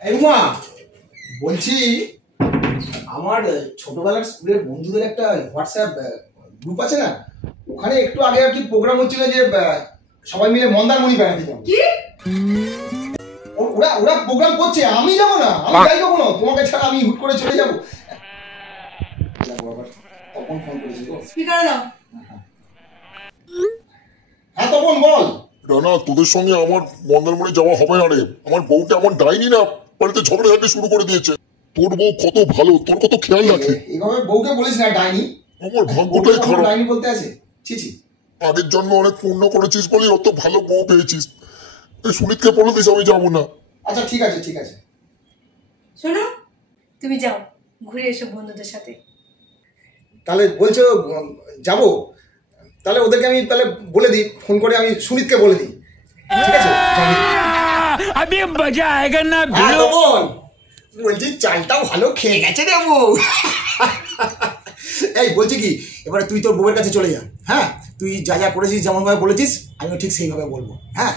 এই মা বলছি, আমার ছোটবেলার স্কুলের বন্ধুদের একটা হোয়াটসঅ্যাপ গ্রুপ আছে না, ওখানে একটু আগে আর কি প্রোগ্রাম হচ্ছিল যে সবাই মিলে মন্দারমণি বেড়াতে যাবো। কি ওরা ওরা প্রোগ্রাম করছে, আমি যাবো না? আমি যাই কখনো? তোমাকে ছাড়া আমি হুট করে চলে যাবো? তখন ফোন করেছি গো। স্পিকারে দাও। হ্যাঁ তখন বল। না তোদের সঙ্গে আমার মন্দারমণি যাওয়া হবে না রে। আমার বউটা এমন ডাইনি না, বাড়িতে ঝগড়াঝাটি শুরু করে দিয়েছে। তোর বউ কত ভালো, তোর কত খেয়াল রাখে। এইভাবে বউকে বলিস না ডাইনি। আমার ভাগ্যটাই খারাপ। ডাইনি বলতে আছে? ছি ছি। আগের জন্মে অনেক পুণ্য করেছিস বলে অত ভালো বউ পেয়েছিস। এই সুমিতকে বলে দিস আমি যাবো না। আচ্ছা ঠিক আছে ঠিক আছে। শোনো, তুমি যাও ঘুরে এসো বন্ধুদের সাথে। তাহলে বলছো যাবো, তাহলে ওদেরকে আমি তাহলে বলে দিই, ফোন করে আমি সুমিতকে বলে দিই। ঠিক আছে? अभी मजा आएगा ना भिड़ो। বলছি চালটাও ভালো খেয়ে গেছে রে বউ। এই বলছি কি, এবারে তুই তোর বউয়ের কাছে চলে যা। হ্যাঁ, তুই যা যা করেছিস যেমন ভাবে বলেছিস আমিও ঠিক সেইভাবে বলবো। হ্যাঁ